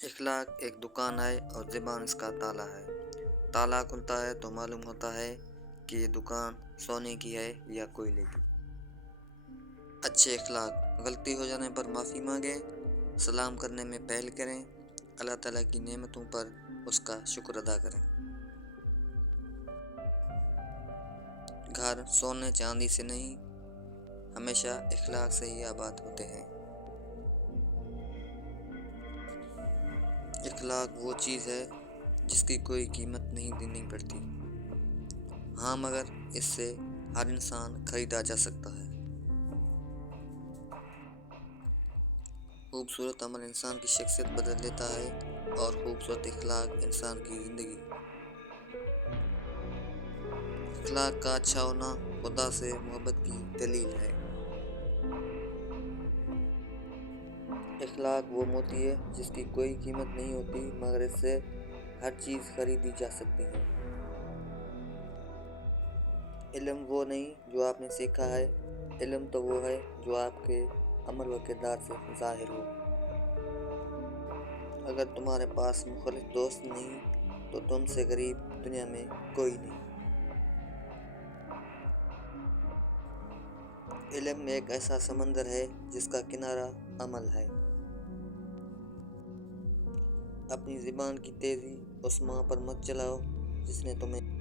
اخلاق ایک دکان ہے اور زبان اس کا تالا ہے۔ تالا کھلتا ہے تو معلوم ہوتا ہے کہ یہ دکان سونے کی ہے یا کوئلے کی۔ اچھے اخلاق: غلطی ہو جانے پر معافی مانگیں، سلام کرنے میں پہل کریں، اللہ تعالیٰ کی نعمتوں پر اس کا شکر ادا کریں۔ گھر سونے چاندی سے نہیں، ہمیشہ اخلاق سے ہی آباد ہوتے ہیں۔ اخلاق وہ چیز ہے جس کی کوئی قیمت نہیں دینی پڑتی، ہاں مگر اس سے ہر انسان خریدا جا سکتا ہے۔ خوبصورت عمل انسان کی شخصیت بدل دیتا ہے اور خوبصورت اخلاق انسان کی زندگی۔ اخلاق کا اچھا ہونا خدا سے محبت کی دلیل ہے۔ اخلاق وہ موتی ہے جس کی کوئی قیمت نہیں ہوتی مگر اس سے ہر چیز خریدی جا سکتی ہے۔ علم وہ نہیں جو آپ نے سیکھا ہے، علم تو وہ ہے جو آپ کے عمل و کردار سے ظاہر ہو۔ اگر تمہارے پاس مخلص دوست نہیں تو تم سے غریب دنیا میں کوئی نہیں۔ علم ایک ایسا سمندر ہے جس کا کنارہ عمل ہے۔ اپنی زبان کی تیزی اس ماں پر مت چلاؤ جس نے تمہیں